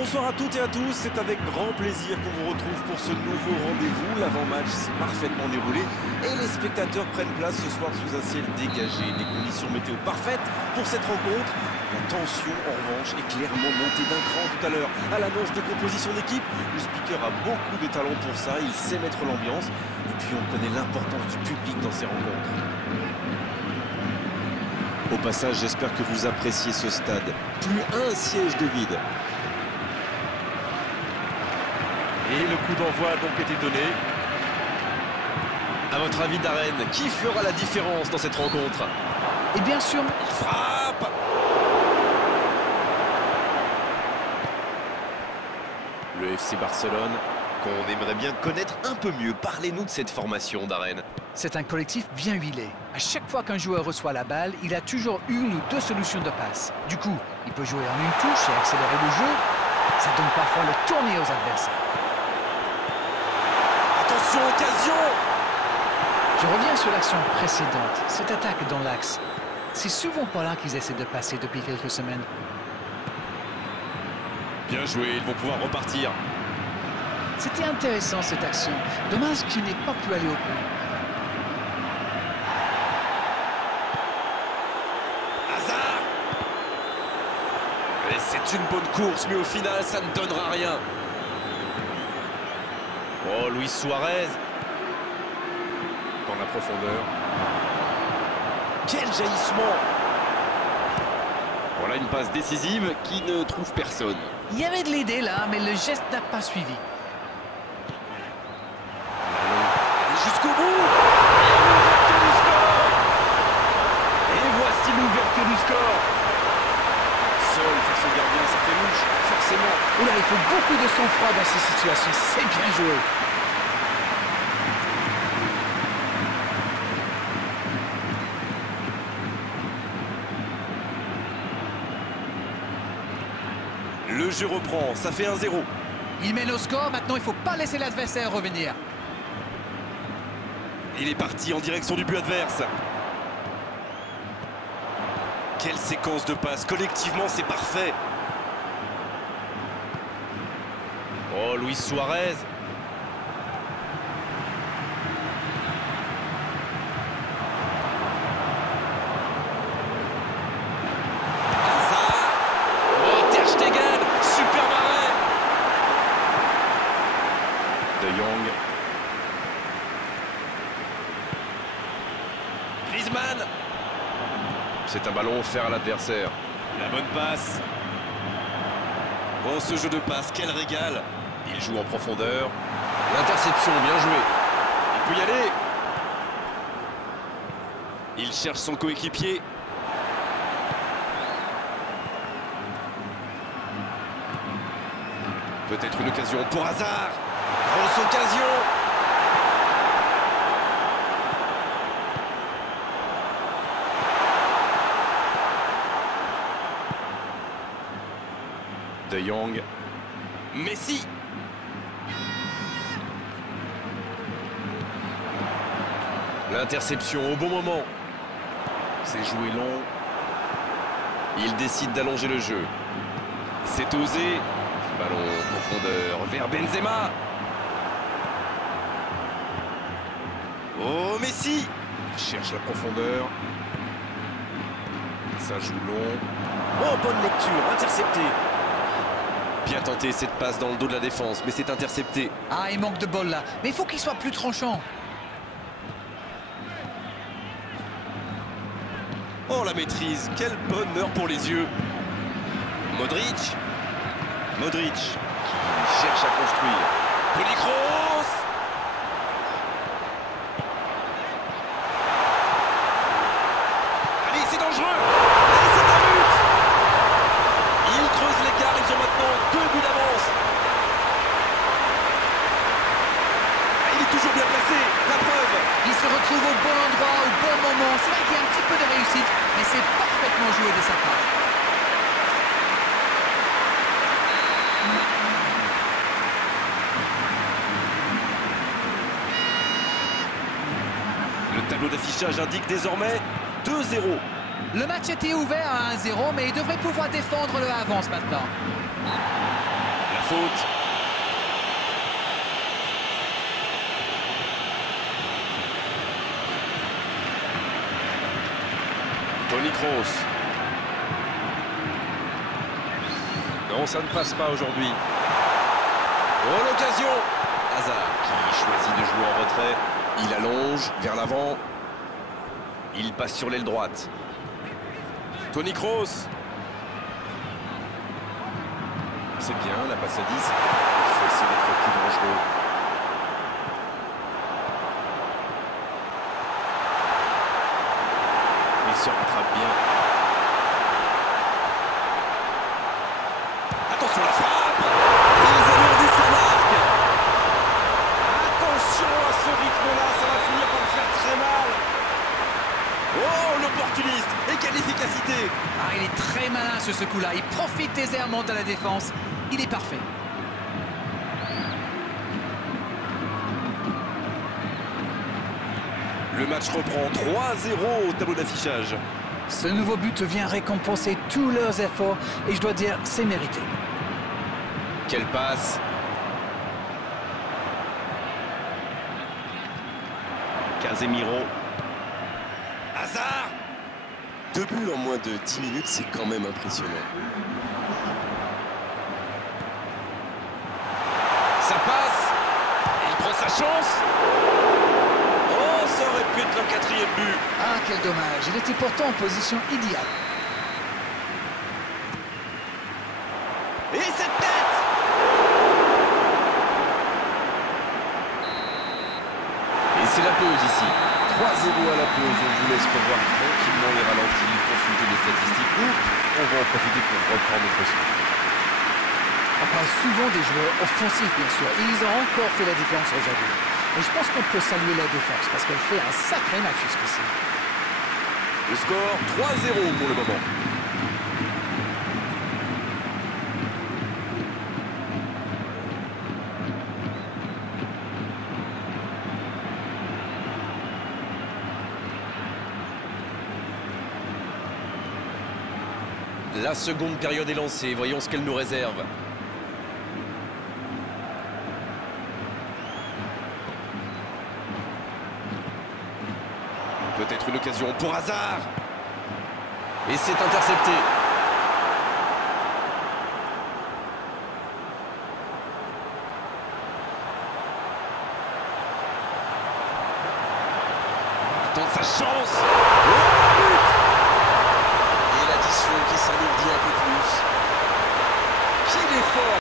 Bonsoir à toutes et à tous, c'est avec grand plaisir qu'on vous retrouve pour ce nouveau rendez-vous. L'avant-match s'est parfaitement déroulé et les spectateurs prennent place ce soir sous un ciel dégagé. Des conditions météo parfaites pour cette rencontre. La tension en revanche est clairement montée d'un cran tout à l'heure. À l'annonce des compositions d'équipe, le speaker a beaucoup de talent pour ça, il sait mettre l'ambiance. Et puis on connaît l'importance du public dans ces rencontres. Au passage, j'espère que vous appréciez ce stade. Plus un siège de vide. Et le coup d'envoi a donc été donné. À votre avis, Darren, qui fera la différence dans cette rencontre? Et bien sûr, Il frappe. Le FC Barcelone, qu'on aimerait bien connaître un peu mieux. Parlez-nous de cette formation, Darren. c'est un collectif bien huilé. À chaque fois qu'un joueur reçoit la balle, il a toujours une ou deux solutions de passe. Du coup, il peut jouer en une touche et accélérer le jeu. Ça donne parfois le tournis aux adversaires. Attention, occasion! Je reviens sur l'action précédente, cette attaque dans l'axe. C'est souvent par là qu'ils essaient de passer depuis quelques semaines. Bien joué, ils vont pouvoir repartir. C'était intéressant cette action. Dommage qu'il n'ait pas pu aller au bout. Hazard! Et c'est une bonne course, mais au final, ça ne donnera rien. Oh, Luis Suarez. Dans la profondeur. Quel jaillissement! Voilà une passe décisive qui ne trouve personne. Il y avait de l'idée là, mais le geste n'a pas suivi. Jusqu'au bout! Et voici l'ouverture du score. Seul face au gardien, ça fait mouche, forcément. Oula, il faut beaucoup de sang-froid dans ces situations. C'est bien joué. Le jeu reprend, ça fait 1-0. Il mène au score, maintenant il ne faut pas laisser l'adversaire revenir. Il est parti en direction du but adverse. Quelle séquence de passes. Collectivement, c'est parfait. Oh, Luis Suarez. Hazard. Oh, Ter Stegen. Super arrêt. De Jong. Griezmann. C'est un ballon offert à l'adversaire. La bonne passe. Oh, ce jeu de passe, quel régal. Il joue en profondeur. L'interception, bien joué. Il peut y aller. Il cherche son coéquipier. Peut-être une occasion pour Hazard. Grosse occasion. De Jong. Messi. L'interception au bon moment. C'est joué long. Il décide d'allonger le jeu. C'est osé. Ballon en profondeur vers Benzema. Oh, Messi. Il cherche la profondeur. Ça joue long. Oh, bonne lecture, intercepté. Bien tenté cette passe dans le dos de la défense, mais c'est intercepté. Ah, il manque de bol là. Mais il faut qu'il soit plus tranchant. Oh, la maîtrise, quel bonheur pour les yeux. Modric. Modric qui cherche à construire. Toni Kroos. Allez, c'est dangereux. Et c'est un but. Ils creusent l'écart, ils ont maintenant 2 buts d'avance. Il est toujours bien placé, la preuve. Il se retrouve au bon endroit, au bon moment. C'est vrai qu'il y a un petit peu de réussite, mais c'est parfaitement joué de sa part. Le tableau d'affichage indique désormais 2-0. Le match était ouvert à 1-0, mais il devrait pouvoir défendre le avance maintenant. faute. Toni Kroos. Non, ça ne passe pas aujourd'hui. Oh, l'occasion! Hazard qui choisit de jouer en retrait. Il allonge vers l'avant. Il passe sur l'aile droite. Toni Kroos. C'est bien, la passe à 10. Il faut essayer d'être plus dangereux. Il se rattrape bien. Attention à la frappe! Les alourdissent la marque! Attention à ce rythme-là, ça va finir par le faire très mal. Oh, l'opportuniste! Et quelle efficacité! Ah, il est très malin sur ce coup-là. Il profite des errements de la défense. Il est parfait. Le match reprend 3-0 au tableau d'affichage. Ce nouveau but vient récompenser tous leurs efforts et je dois dire, c'est mérité. Quelle passe! Casemiro. Hazard! 2 buts en moins de 10 minutes, c'est quand même impressionnant. Ça passe! Il prend sa chance! Oh, ça aurait pu être le 4e but! Ah, quel dommage. Il était pourtant en position idéale. Et cette tête! Et c'est la pause ici. 3-0 à la pause. On vous laisse revoir tranquillement les ralentis, consulter les statistiques. Nous, on va en profiter pour reprendre notre souffle. On parle souvent des joueurs offensifs, bien sûr, et ils ont encore fait la différence aujourd'hui. Et je pense qu'on peut saluer la défense parce qu'elle fait un sacré match jusqu'ici. Le score 3-0 pour le moment. La seconde période est lancée. Voyons ce qu'elle nous réserve. Peut-être une occasion pour Hazard. Et c'est intercepté. Il tente sa chance. Oh, but! Et l'addition qui s'alourdit un peu plus. Qu'il est fort!